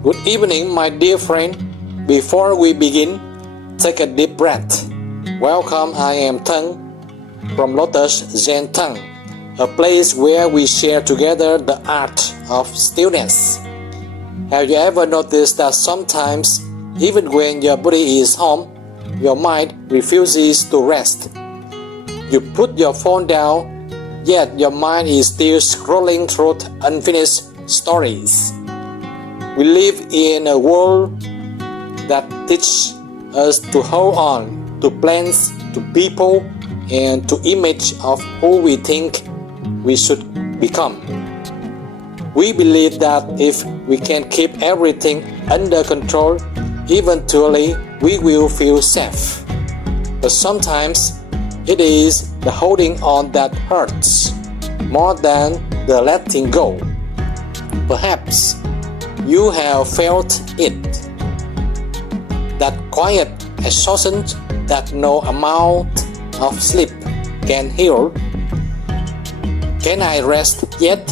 Good evening, my dear friend. Before we begin, take a deep breath. Welcome, I am Tang from Lotuszentan, a place where we share together the art of stillness. Have you ever noticed that sometimes, even when your body is home, your mind refuses to rest? You put your phone down, yet your mind is still scrolling through unfinished stories. We live in a world that teaches us to hold on to plans, to people, and to image of who we think we should become. We believe that if we can keep everything under control, eventually we will feel safe. But sometimes it is the holding on that hurts more than the letting go. Perhaps you have felt it. That quiet exhaustion that no amount of sleep can heal. Can I rest yet?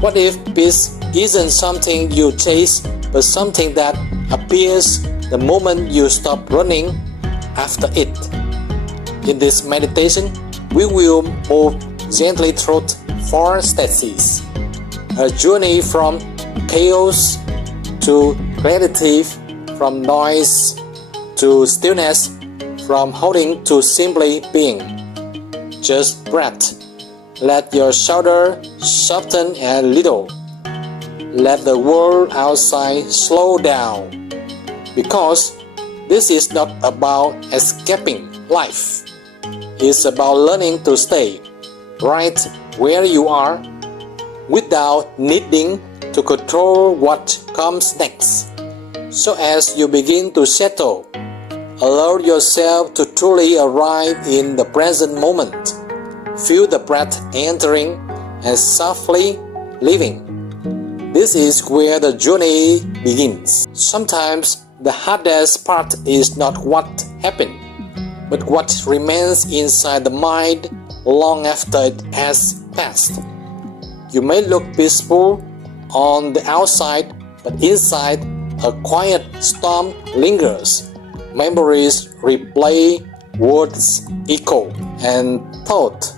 What if peace isn't something you chase, but something that appears the moment you stop running after it? In this meditation, we will move gently through 4 stages. A journey from chaos to clarity, from noise to stillness, from holding to simply being. Just breath. Let your shoulder soften a little. Let the world outside slow down. Because this is not about escaping life. It's about learning to stay right where you are without needing to control what comes next. So as you begin to settle, allow yourself to truly arrive in the present moment. Feel the breath entering and softly leaving. This is where the journey begins. Sometimes the hardest part is not what happened, but what remains inside the mind long after it has passed. You may look peaceful on the outside, but inside a quiet storm lingers. Memories replay, words echo, and thought.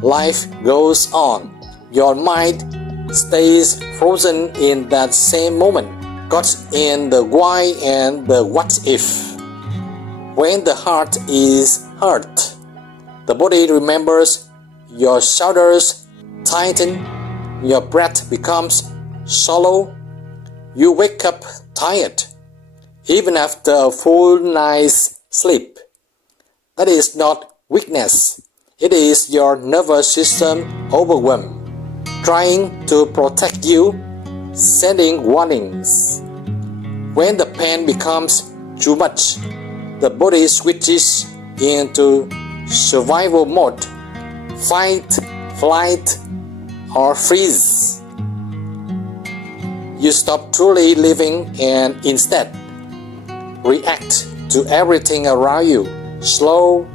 Life goes on. Your mind stays frozen in that same moment, caught in the why and the what if. When the heart is hurt, the body remembers. Your shoulders tighten. Your breath becomes shallow. You wake up tired, even after a full night's sleep. That is not weakness. It is your nervous system overwhelmed, trying to protect you, sending warnings. When the pain becomes too much, the body switches into survival mode, fight, flight, or freeze. You stop truly living and instead react to everything around you, slow,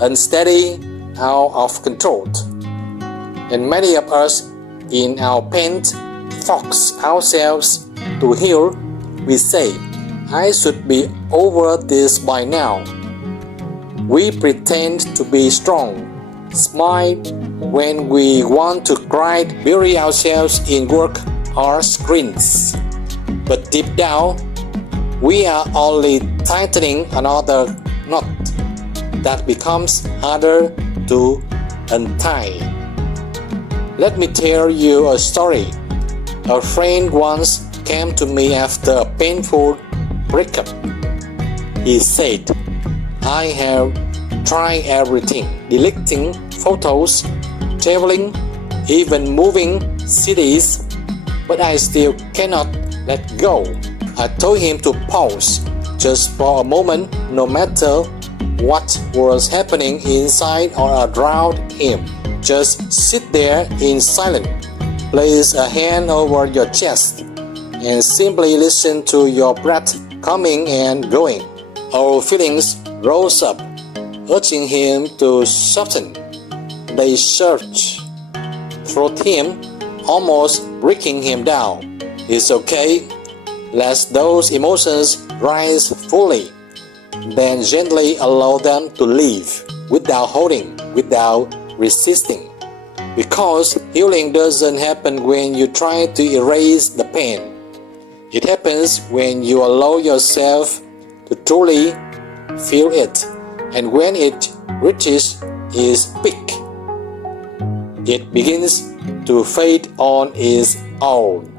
unsteady, out of control. And many of us, in our pain, force ourselves to heal. We say, I should be over this by now. We pretend to be strong, smile when we want to cry, bury ourselves in work or screens. But deep down, we are only tightening another knot that becomes harder to untie. Let me tell you a story. A friend once came to me after a painful breakup. He said, I have tried everything, deleting photos, traveling, even moving cities, but I still cannot let go. I told him to pause just for a moment, no matter what was happening inside or around him. Just sit there in silence. Place a hand over your chest and simply listen to your breath coming and going. Our feelings rose up, urging him to soften. They surged through him, almost breaking him down. It's okay. Let those emotions rise fully. Then gently allow them to leave without holding, without resisting. Because healing doesn't happen when you try to erase the pain. It happens when you allow yourself to truly feel it, and when it reaches its peak, it begins to fade on its own.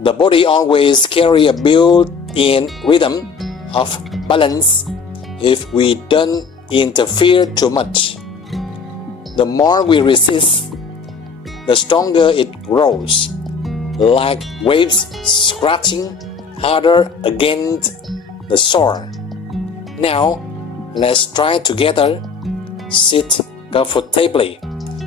The body always carries a built-in rhythm of balance if we don't interfere too much. The more we resist, the stronger it grows, like waves scratching harder against the shore. Now, let's try together. Sit comfortably.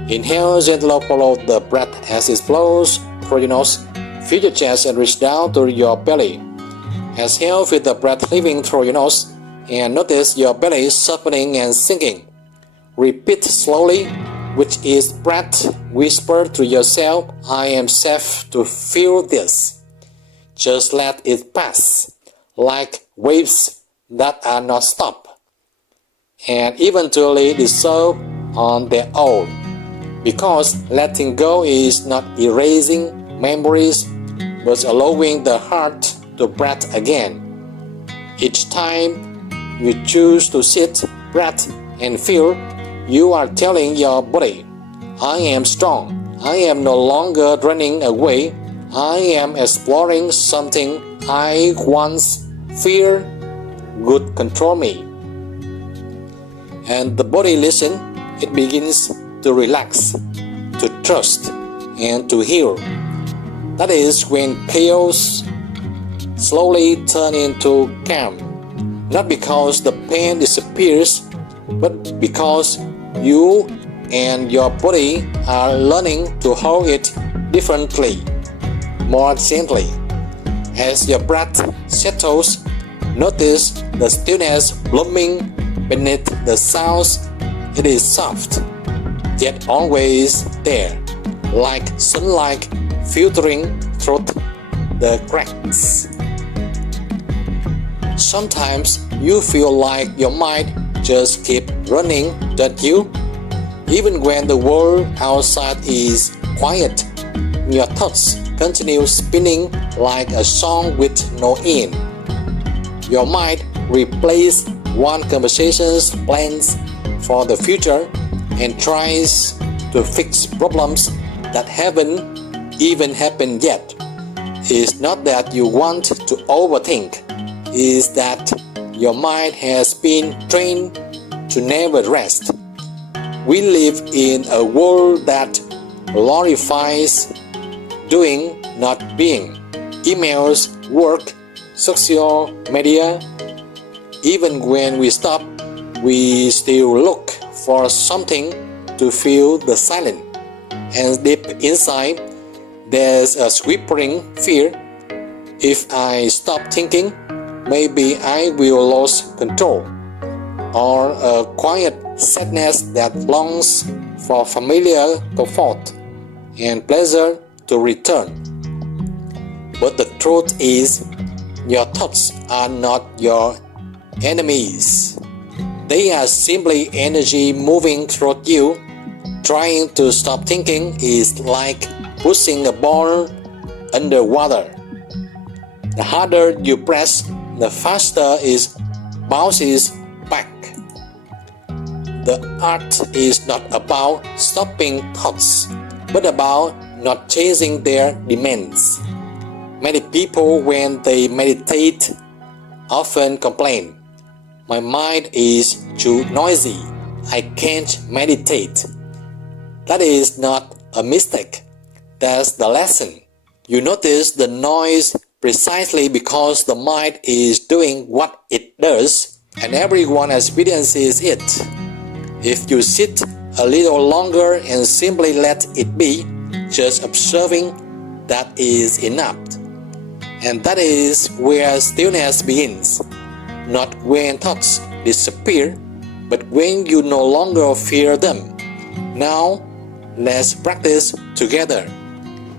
Inhale, gently follow the breath as it flows through your nose. Feel your chest and reach down to your belly. Exhale, feel the breath leaving through your nose and notice your belly softening and sinking. Repeat slowly with each breath. Whisper to yourself, I am safe to feel this. Just let it pass, like waves that are not stopped, and eventually dissolve on their own. Because letting go is not erasing memories, but allowing the heart to breathe again. Each time you choose to sit, breathe, and feel, you are telling your body, I am strong. I am no longer running away. I am exploring something I once feared would control me. And the body listens, it begins to relax, to trust, and to heal. That is when chaos slowly turns into calm. Not because the pain disappears, but because you and your body are learning to hold it differently, more gently. As your breath settles, notice the stillness blooming beneath the sounds. It is soft, yet always there, like sunlight filtering through the cracks. Sometimes you feel like your mind just keeps running, don't you? Even when the world outside is quiet, your thoughts continue spinning like a song with no end. Your mind replays one conversation's plans for the future and tries to fix problems that haven't even happened yet. It's not that you want to overthink, it's that your mind has been trained to never rest. We live in a world that glorifies doing, not being. Emails, work, social media. Even when we stop, we still look for something to fill the silence. And deep inside, there's a whispering fear. If I stop thinking, maybe I will lose control. Or a quiet sadness that longs for familiar comfort and pleasure to return. But the truth is, your thoughts are not your enemies. They are simply energy moving through you. Trying to stop thinking is like pushing a ball underwater. The harder you press, the faster it bounces back. The art is not about stopping thoughts, but about not chasing their demands. Many people, when they meditate, often complain, my mind is too noisy, I can't meditate. That is not a mistake, that's the lesson. You notice the noise precisely because the mind is doing what it does, and everyone experiences it. If you sit a little longer and simply let it be, just observing, that is enough. And that is where stillness begins. Not when thoughts disappear, but when you no longer fear them. Now, let's practice together.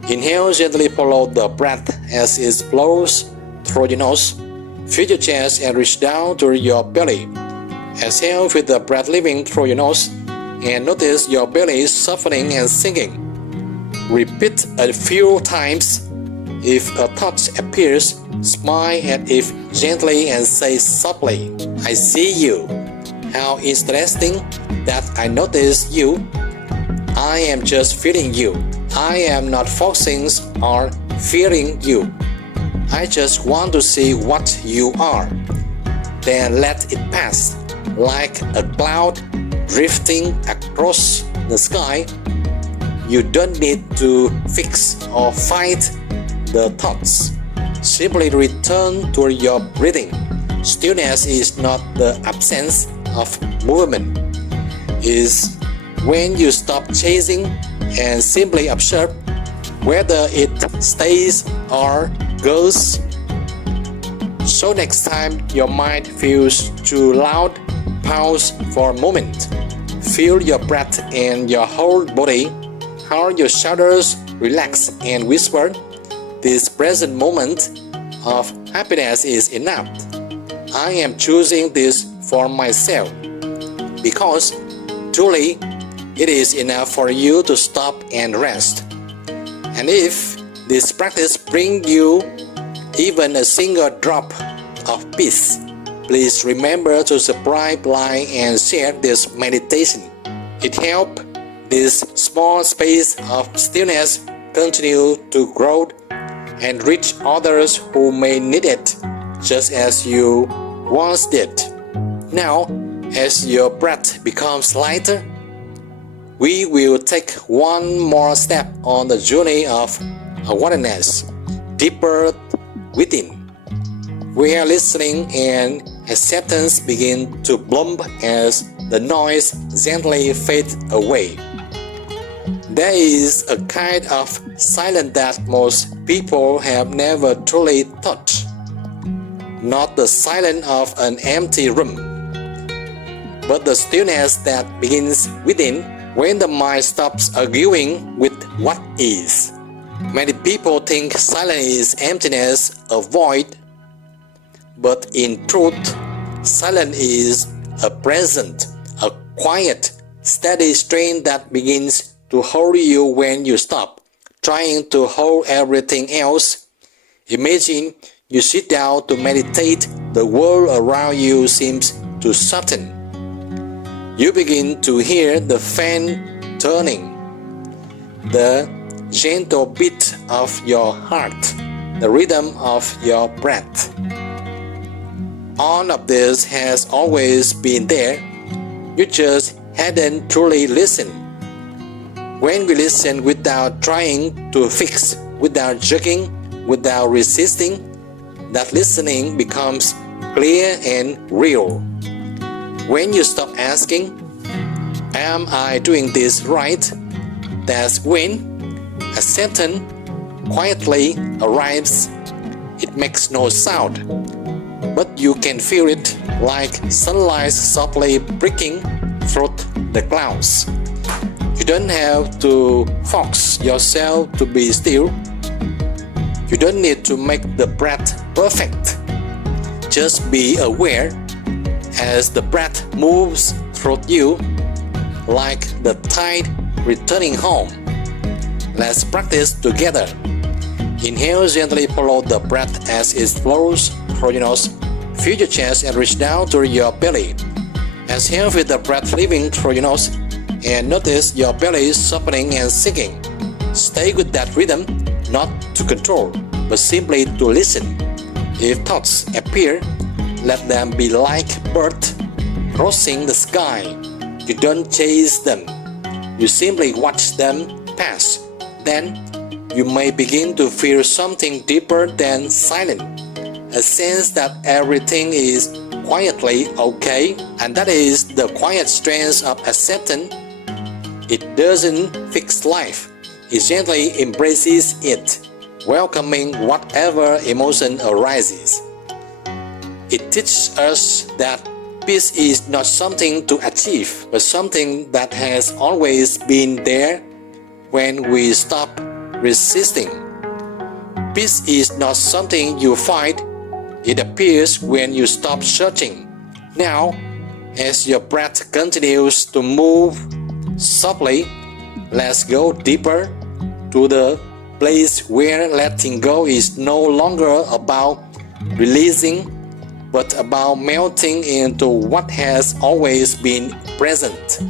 Inhale, gently follow the breath as it flows through your nose. Feel your chest and reach down to your belly. Exhale with the breath leaving through your nose and notice your belly softening and sinking. Repeat a few times. If a thought appears, smile at it gently and say softly, I see you. How interesting that I notice you. I am just feeling you. I am not focusing or fearing you. I just want to see what you are. Then let it pass, like a cloud drifting across the sky. You don't need to fix or fight the thoughts. Simply return to your breathing. Stillness is not the absence of movement. It is when you stop chasing and simply observe whether it stays or goes. So next time your mind feels too loud, pause for a moment. Feel your breath and your whole body. How your shoulders relax and whisper, this present moment of happiness is enough. I am choosing this for myself. Because truly, it is enough for you to stop and rest. And if this practice brings you even a single drop of peace, please remember to subscribe, like, and share this meditation. It helps this small space of stillness continue to grow and reach others who may need it, just as you once did. Now, as your breath becomes lighter, we will take one more step on the journey of awareness, deeper within, where listening and acceptance begin to bloom as the noise gently fades away. There is a kind of silence that most people have never truly touched. Not the silence of an empty room, but the stillness that begins within when the mind stops arguing with what is. Many people think silence is emptiness, a void, but in truth, silence is a present, a quiet, steady strength that begins to hold you when you stop trying to hold everything else. Imagine you sit down to meditate, the world around you seems to soften. You begin to hear the fan turning, the gentle beat of your heart, the rhythm of your breath. All of this has always been there. You just hadn't truly listened. When we listen without trying to fix, without judging, without resisting, that listening becomes clear and real. When you stop asking, am I doing this right? That's when acceptance quietly arrives. It makes no sound, but you can feel it like sunlight softly breaking through the clouds. You don't have to force yourself to be still. You don't need to make the breath perfect. Just be aware as the breath moves through you like the tide returning home. Let's practice together. Inhale, gently follow the breath as it flows through your nose. Feel your chest and reach down to your belly. Exhale with the breath leaving through your nose and notice your belly softening and sinking. Stay with that rhythm, not to control, but simply to listen. If thoughts appear, let them be like birds crossing the sky. You don't chase them. You simply watch them pass. Then, you may begin to feel something deeper than silence. A sense that everything is quietly okay, and that is the quiet strength of acceptance. It doesn't fix life. It gently embraces it, welcoming whatever emotion arises. It teaches us that peace is not something to achieve, but something that has always been there when we stop resisting. Peace is not something you find, it appears when you stop searching. Now, as your breath continues to move softly, let's go deeper to the place where letting go is no longer about releasing, but about melting into what has always been present.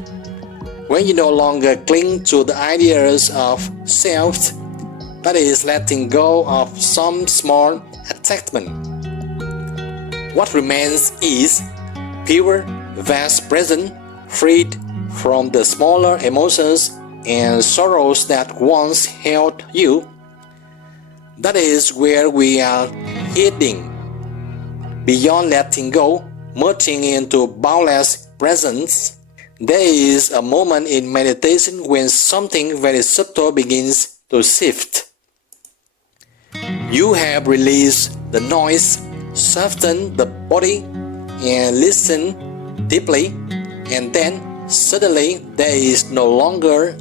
When you no longer cling to the ideas of self, that is letting go of some small attachment. What remains is pure, vast presence, freed from the smaller emotions and sorrows that once held you. That is where we are heading. Beyond letting go, merging into boundless presence, there is a moment in meditation when something very subtle begins to shift. You have released the noise, softened the body, and listened deeply, and then suddenly there is no longer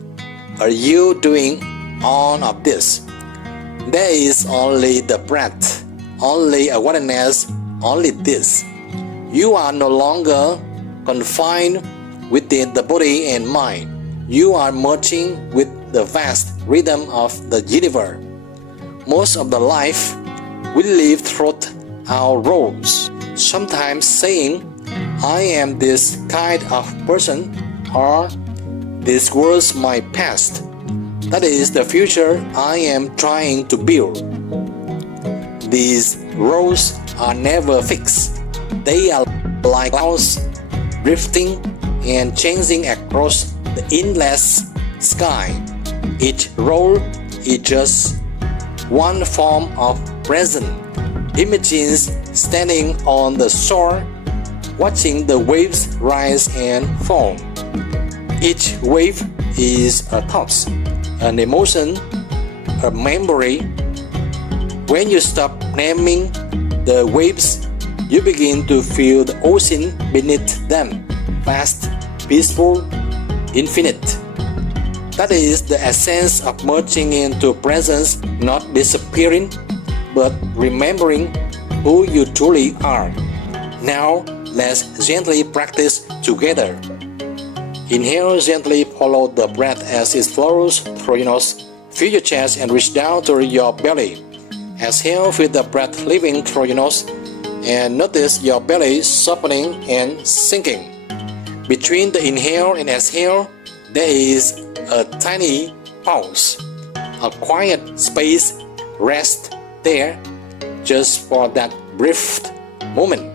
a you doing all of this. There is only the breath, only awareness, only this. You are no longer confined within the body and mind. You are merging with the vast rhythm of the universe. Most of the life we live through our roles, sometimes saying, I am this kind of person, or this was my past. That is the future I am trying to build. These roles are never fixed. They are like clouds drifting and changing across the endless sky. Each role is just one form of present. Imagine standing on the shore, watching the waves rise and fall. Each wave is a thought, an emotion, a memory. When you stop naming the waves, you begin to feel the ocean beneath them, vast, peaceful, infinite. That is the essence of merging into presence, not disappearing, but remembering who you truly are. Now, let's gently practice together. Inhale, gently follow the breath as it flows through your nose. Fill your chest and reach down to your belly. Exhale, feel the breath leaving through your nose and notice your belly softening and sinking. Between the inhale and exhale, there is a tiny pause, a quiet space. Rest there just for that brief moment.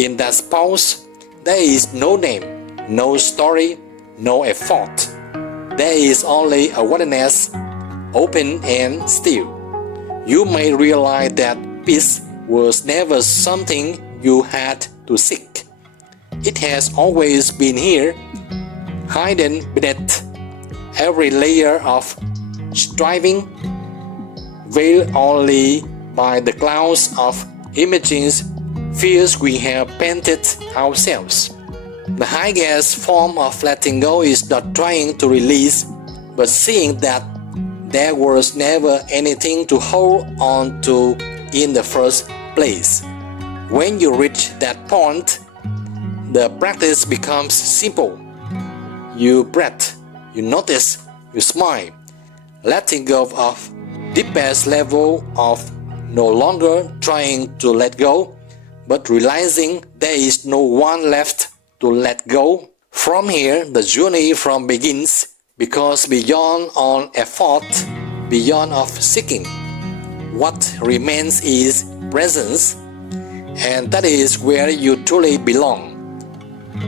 In that pause, there is no name, no story, no effort. There is only awareness, open and still. You may realize that peace was never something you had to seek. It has always been here, hidden beneath every layer of striving, veiled only by the clouds of images, fears we have painted ourselves. The highest form of letting go is not trying to release, but seeing that there was never anything to hold on to in the first place. When you reach that point, the practice becomes simple. You breathe, you notice, you smile, letting go of deepest level of no longer trying to let go, but realizing there is no one left to let go. From here, the journey begins, because beyond all effort, beyond of seeking, what remains is presence, and that is where you truly belong.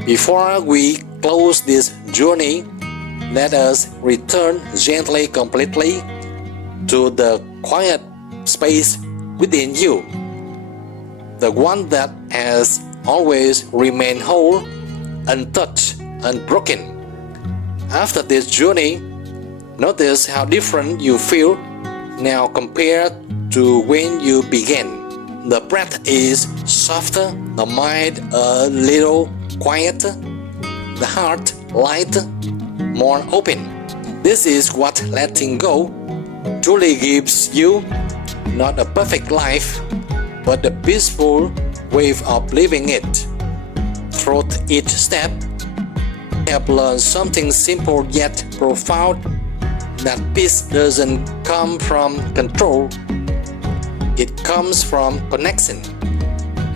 Before we close this journey, let us return gently, completely to the quiet space within you, the one that has always remained whole, untouched, unbroken. After this journey, notice how different you feel now compared to when you began. The breath is softer, the mind a little quieter, the heart lighter, more open. This is what letting go truly gives you not a perfect life, but a peaceful way of living it. Through each step, I have learned something simple yet profound, that peace doesn't come from control, it comes from connection.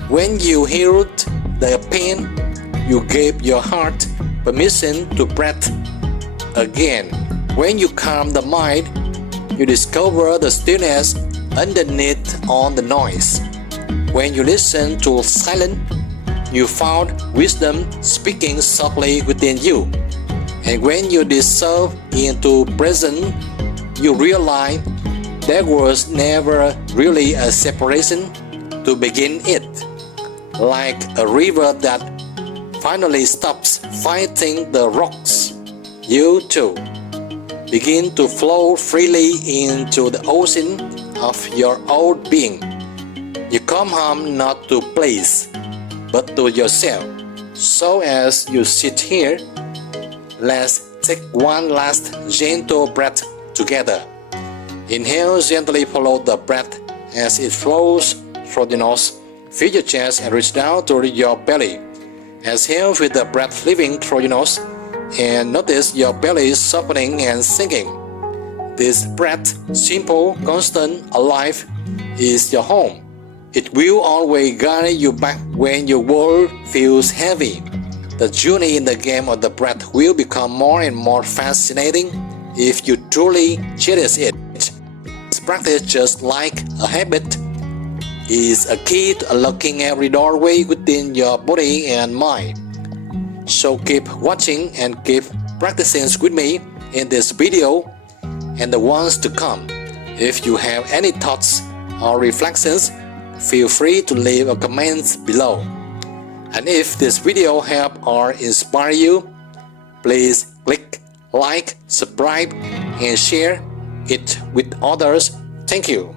When you healed the pain, you gave your heart permission to breathe again. When you calm the mind, you discover the stillness underneath all the noise. When you listen to silence, you found wisdom speaking softly within you. And when you dissolve into presence, you realize there was never really a separation to begin it. Like a river that finally stops fighting the rocks, you too begin to flow freely into the ocean of your own being. You come home not to place, but to yourself. So as you sit here, let's take one last gentle breath together. Inhale, gently follow the breath as it flows through the nose. Feel your chest and reach down to your belly. Exhale with the breath leaving through your nose, and notice your belly softening and sinking. This breath, simple, constant, alive, is your home. It will always guide you back when your world feels heavy. The journey in the game of the breath will become more and more fascinating if you truly cherish it. This practice, just like a habit, is a key to unlocking every doorway within your body and mind. So keep watching and keep practicing with me in this video and the ones to come. If you have any thoughts or reflections, feel free to leave a comment below. And if this video helped or inspired you, please click like, subscribe, and share it with others. Thank you.